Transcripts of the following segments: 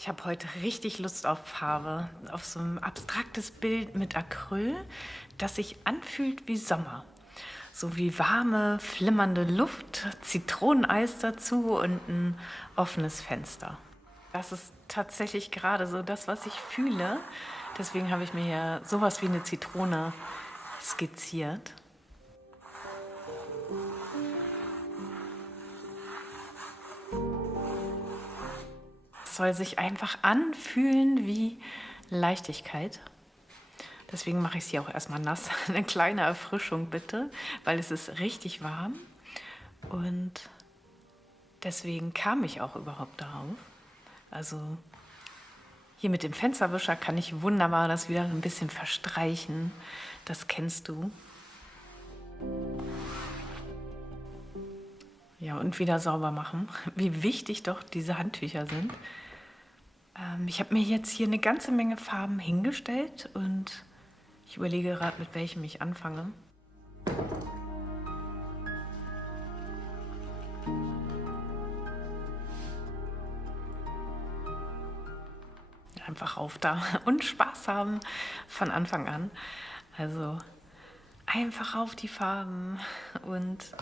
Ich habe heute richtig Lust auf Farbe, auf so ein abstraktes Bild mit Acryl, das sich anfühlt wie Sommer. So wie warme, flimmernde Luft, Zitroneneis dazu und ein offenes Fenster. Das ist tatsächlich gerade so das, was ich fühle. Deswegen habe ich mir hier sowas wie eine Zitrone skizziert. Es soll sich einfach anfühlen wie Leichtigkeit. Deswegen mache ich es hier auch erstmal nass. Eine kleine Erfrischung bitte, weil es ist richtig warm. Und deswegen kam ich auch überhaupt darauf. Also hier mit dem Fensterwischer kann ich wunderbar das wieder ein bisschen verstreichen. Das kennst du. Ja, und wieder sauber machen. Wie wichtig doch diese Handtücher sind. Ich habe mir jetzt hier eine ganze Menge Farben hingestellt und ich überlege gerade, mit welchem ich anfange. Einfach rauf da und Spaß haben von Anfang an. Also einfach auf die Farben und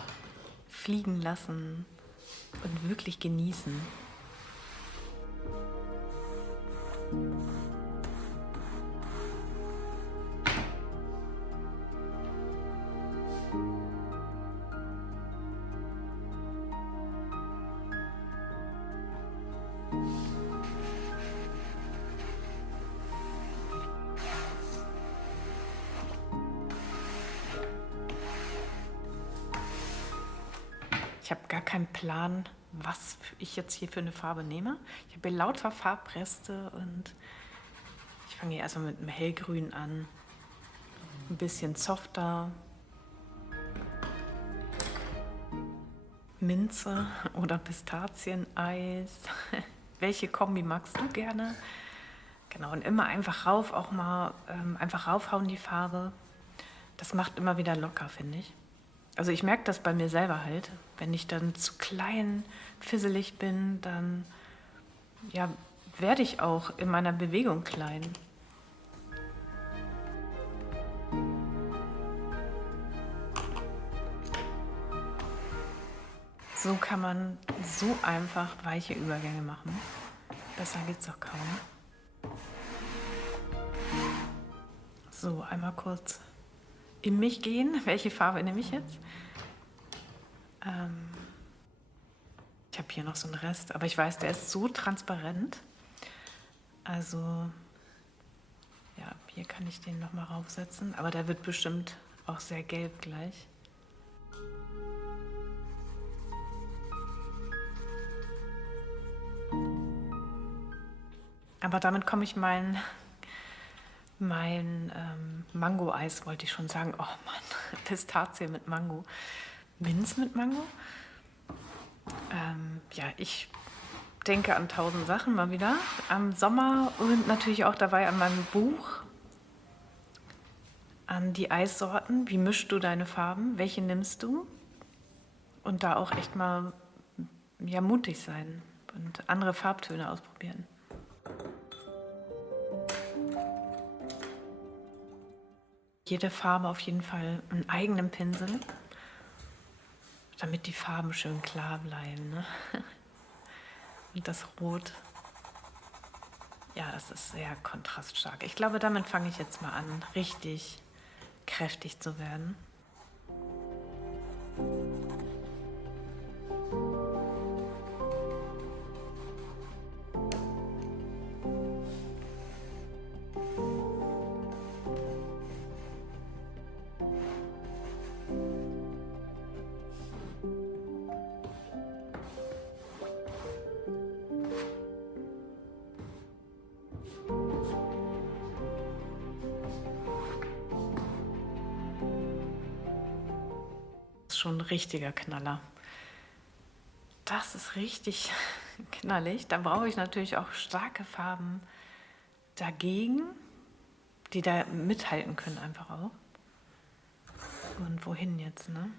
fliegen lassen und wirklich genießen. Ich habe gar keinen Plan, was ich jetzt hier für eine Farbe nehme. Ich habe hier lauter Farbreste und ich fange hier erstmal mit einem hellgrün an. Ein bisschen softer. Minze oder Pistazieneis. Welche Kombi magst du gerne? Genau, und immer einfach rauf, auch mal einfach raufhauen die Farbe. Das macht immer wieder locker, finde ich. Also ich merke das bei mir selber halt. Wenn ich dann zu klein, fisselig bin, dann ja, werde ich auch in meiner Bewegung klein. So kann man so einfach weiche Übergänge machen. Besser geht's doch kaum. So, einmal kurz in mich gehen. Welche Farbe nehme ich jetzt? Ich habe hier noch so einen Rest, aber ich weiß, der ist so transparent. Also, ja, hier kann ich den nochmal raufsetzen, aber der wird bestimmt auch sehr gelb gleich. Aber damit komme ich mein Mango-Eis, wollte ich schon sagen. Oh Mann, Pistazie mit Mango. Minze mit Mango? Ja, ich denke an 1000 Sachen mal wieder. Am Sommer und natürlich auch dabei an meinem Buch. An die Eissorten. Wie mischst du deine Farben? Welche nimmst du? Und da auch echt mal ja, mutig sein und andere Farbtöne ausprobieren. Jede Farbe auf jeden Fall einen eigenen Pinsel, damit die Farben schön klar bleiben. Ne? Und das Rot, ja, das ist sehr kontraststark. Ich glaube, damit fange ich jetzt mal an, richtig kräftig zu werden. Das ist schon ein richtiger Knaller. Das ist richtig knallig. Da brauche ich natürlich auch starke Farben dagegen, die da mithalten können einfach auch. Und wohin jetzt, ne?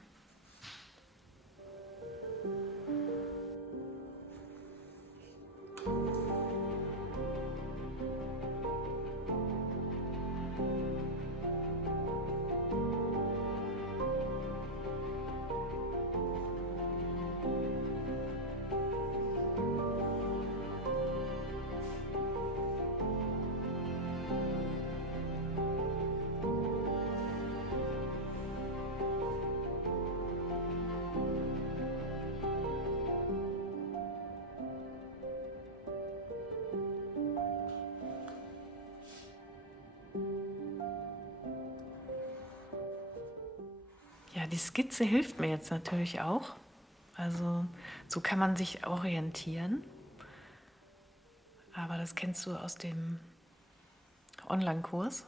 Ja, die Skizze hilft mir jetzt natürlich auch. Also so kann man sich orientieren. Aber das kennst du aus dem Online-Kurs.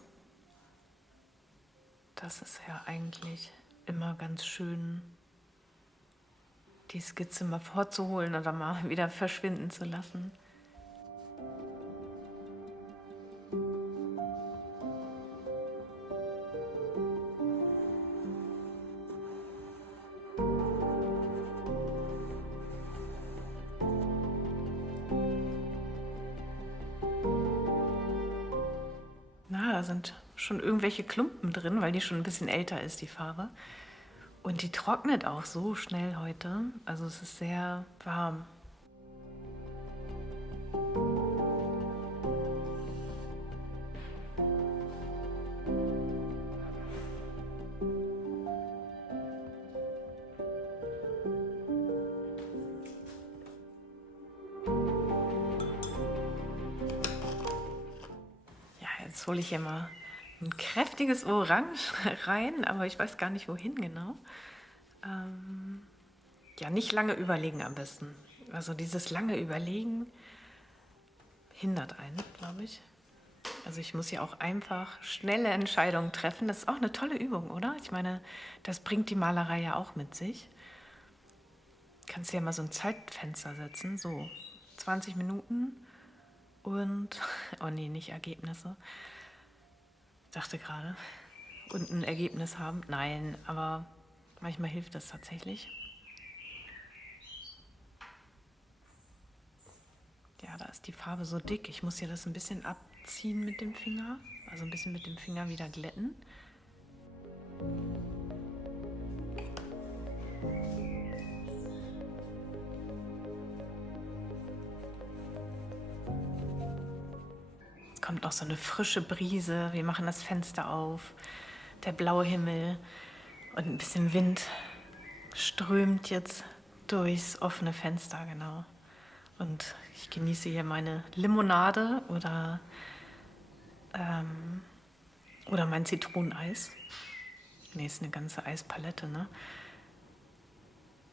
Das ist ja eigentlich immer ganz schön, die Skizze mal vorzuholen oder mal wieder verschwinden zu lassen. Na, da sind schon irgendwelche Klumpen drin, weil die schon ein bisschen älter ist, die Farbe. Und die trocknet auch so schnell heute. Also es ist sehr warm. Ja, jetzt hole ich hier mal ein kräftiges Orange rein, aber ich weiß gar nicht, wohin genau. Ja, nicht lange überlegen am besten. Also dieses lange Überlegen hindert einen, glaube ich. Also ich muss ja auch einfach schnelle Entscheidungen treffen. Das ist auch eine tolle Übung, oder? Ich meine, das bringt die Malerei ja auch mit sich. Kannst dir ja mal so ein Zeitfenster setzen, so 20 Minuten und, oh nee, nicht Ergebnisse. Dachte gerade. Und ein Ergebnis haben. Nein, aber manchmal hilft das tatsächlich. Ja, da ist die Farbe so dick. Ich muss hier das ein bisschen abziehen mit dem Finger. Also ein bisschen mit dem Finger wieder glätten. Es kommt noch so eine frische Brise. Wir machen das Fenster auf. Der blaue Himmel und ein bisschen Wind strömt jetzt durchs offene Fenster, genau. Und ich genieße hier meine Limonade oder mein Zitroneneis. Nee, ist eine ganze Eispalette, ne?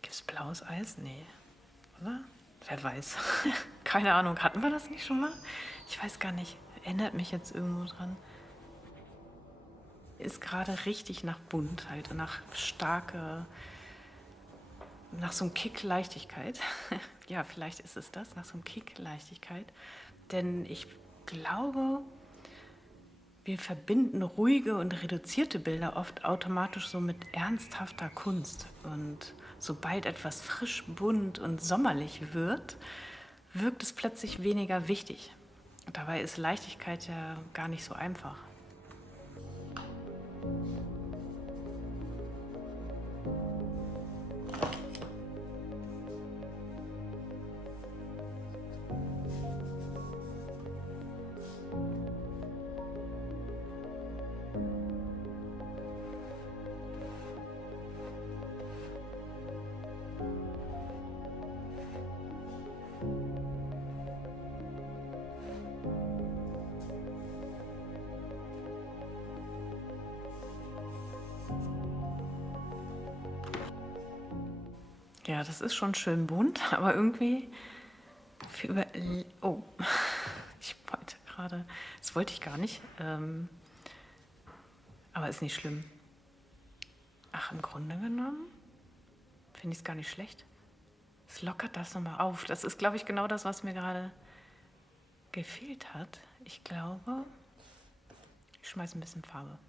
Gibt es blaues Eis? Nee, oder? Wer weiß. Keine Ahnung, hatten wir das nicht schon mal? Ich weiß gar nicht. Erinnert mich jetzt irgendwo dran. Ist gerade richtig nach bunt halt, nach so einem Kick Leichtigkeit. Ja, vielleicht ist es das, nach so einem Kick Leichtigkeit. Denn ich glaube, wir verbinden ruhige und reduzierte Bilder oft automatisch so mit ernsthafter Kunst. Und sobald etwas frisch, bunt und sommerlich wird, wirkt es plötzlich weniger wichtig. Und dabei ist Leichtigkeit ja gar nicht so einfach. Ja, das ist schon schön bunt, aber irgendwie oh, ich wollte gerade, das wollte ich gar nicht, aber ist nicht schlimm. Ach, im Grunde genommen finde ich es gar nicht schlecht. Es lockert das nochmal auf. Das ist, glaube ich, genau das, was mir gerade gefehlt hat. Ich glaube, ich schmeiße ein bisschen Farbe.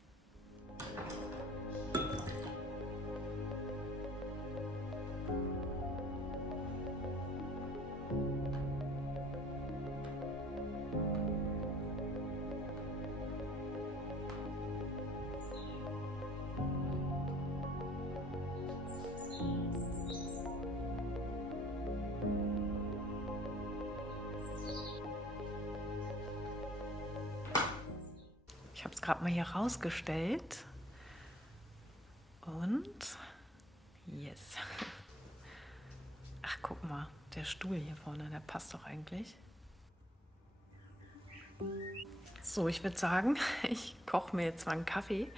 Ich habe es gerade mal hier rausgestellt. Und yes. Ach, guck mal, der Stuhl hier vorne, der passt doch eigentlich. So, ich würde sagen, ich koche mir jetzt mal einen Kaffee,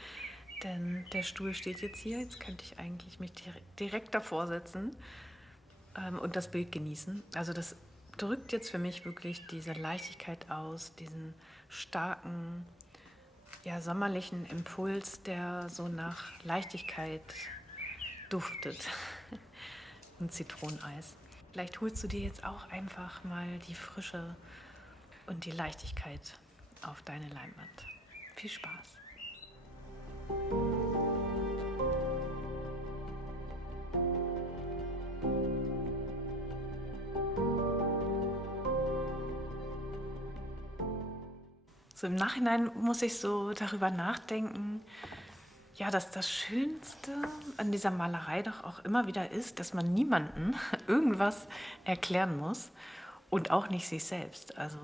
denn der Stuhl steht jetzt hier. Jetzt könnte ich eigentlich mich direkt davor setzen und das Bild genießen. Also das drückt jetzt für mich wirklich diese Leichtigkeit aus, diesen starken, ja, sommerlichen Impuls, der so nach Leichtigkeit duftet. Ein Zitroneneis. Vielleicht holst du dir jetzt auch einfach mal die Frische und die Leichtigkeit auf deine Leinwand. Viel Spaß! So im Nachhinein muss ich so darüber nachdenken, ja, dass das Schönste an dieser Malerei doch auch immer wieder ist, dass man niemandem irgendwas erklären muss und auch nicht sich selbst. Also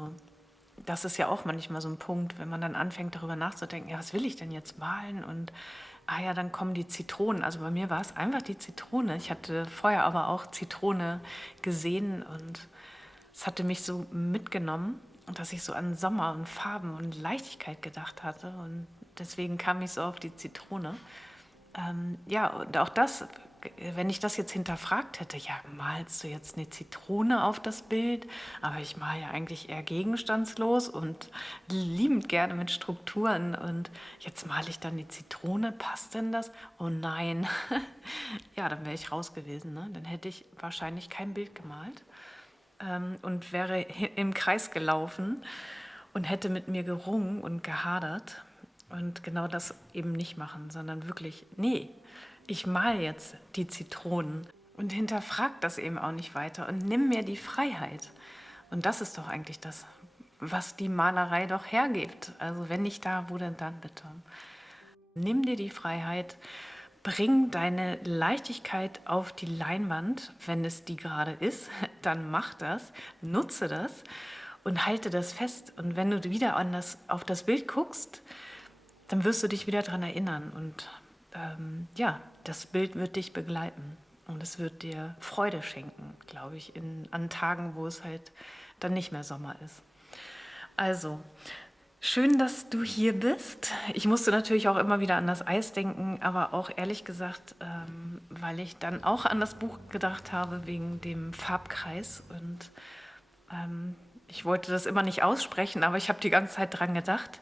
das ist ja auch manchmal so ein Punkt, wenn man dann anfängt darüber nachzudenken, ja, was will ich denn jetzt malen? Und ah ja, dann kommen die Zitronen. Also bei mir war es einfach die Zitrone. Ich hatte vorher aber auch Zitrone gesehen und es hatte mich so mitgenommen, dass ich so an Sommer und Farben und Leichtigkeit gedacht hatte. Und deswegen kam ich so auf die Zitrone. Ja, und auch das, wenn ich das jetzt hinterfragt hätte, ja, malst du jetzt eine Zitrone auf das Bild? Aber ich male ja eigentlich eher gegenstandslos und liebend gerne mit Strukturen. Und jetzt male ich dann die Zitrone, passt denn das? Oh nein. Ja, dann wäre ich raus gewesen, ne? Dann hätte ich wahrscheinlich kein Bild gemalt und wäre im Kreis gelaufen und hätte mit mir gerungen und gehadert und genau das eben nicht machen, sondern wirklich, nee, ich mal jetzt die Zitronen und hinterfrag das eben auch nicht weiter und nimm mir die Freiheit. Und das ist doch eigentlich das, was die Malerei doch hergibt. Also wenn nicht da, wo denn dann bitte? Nimm dir die Freiheit, bring deine Leichtigkeit auf die Leinwand, wenn es die gerade ist, dann mach das, nutze das und halte das fest. Und wenn du wieder auf das Bild guckst, dann wirst du dich wieder daran erinnern. Und ja, das Bild wird dich begleiten. Und es wird dir Freude schenken, glaube ich, an Tagen, wo es halt dann nicht mehr Sommer ist. Also, schön, dass du hier bist. Ich musste natürlich auch immer wieder an das Eis denken, aber auch ehrlich gesagt, weil ich dann auch an das Buch gedacht habe wegen dem Farbkreis. Und ich wollte das immer nicht aussprechen, aber ich habe die ganze Zeit dran gedacht.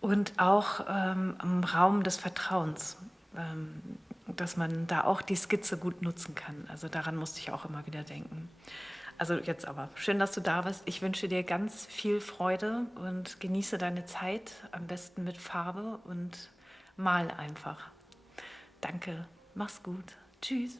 Und auch im Raum des Vertrauens, dass man da auch die Skizze gut nutzen kann. Also daran musste ich auch immer wieder denken. Also jetzt aber, schön, dass du da bist. Ich wünsche dir ganz viel Freude und genieße deine Zeit, am besten mit Farbe und mal einfach. Danke, mach's gut. Tschüss.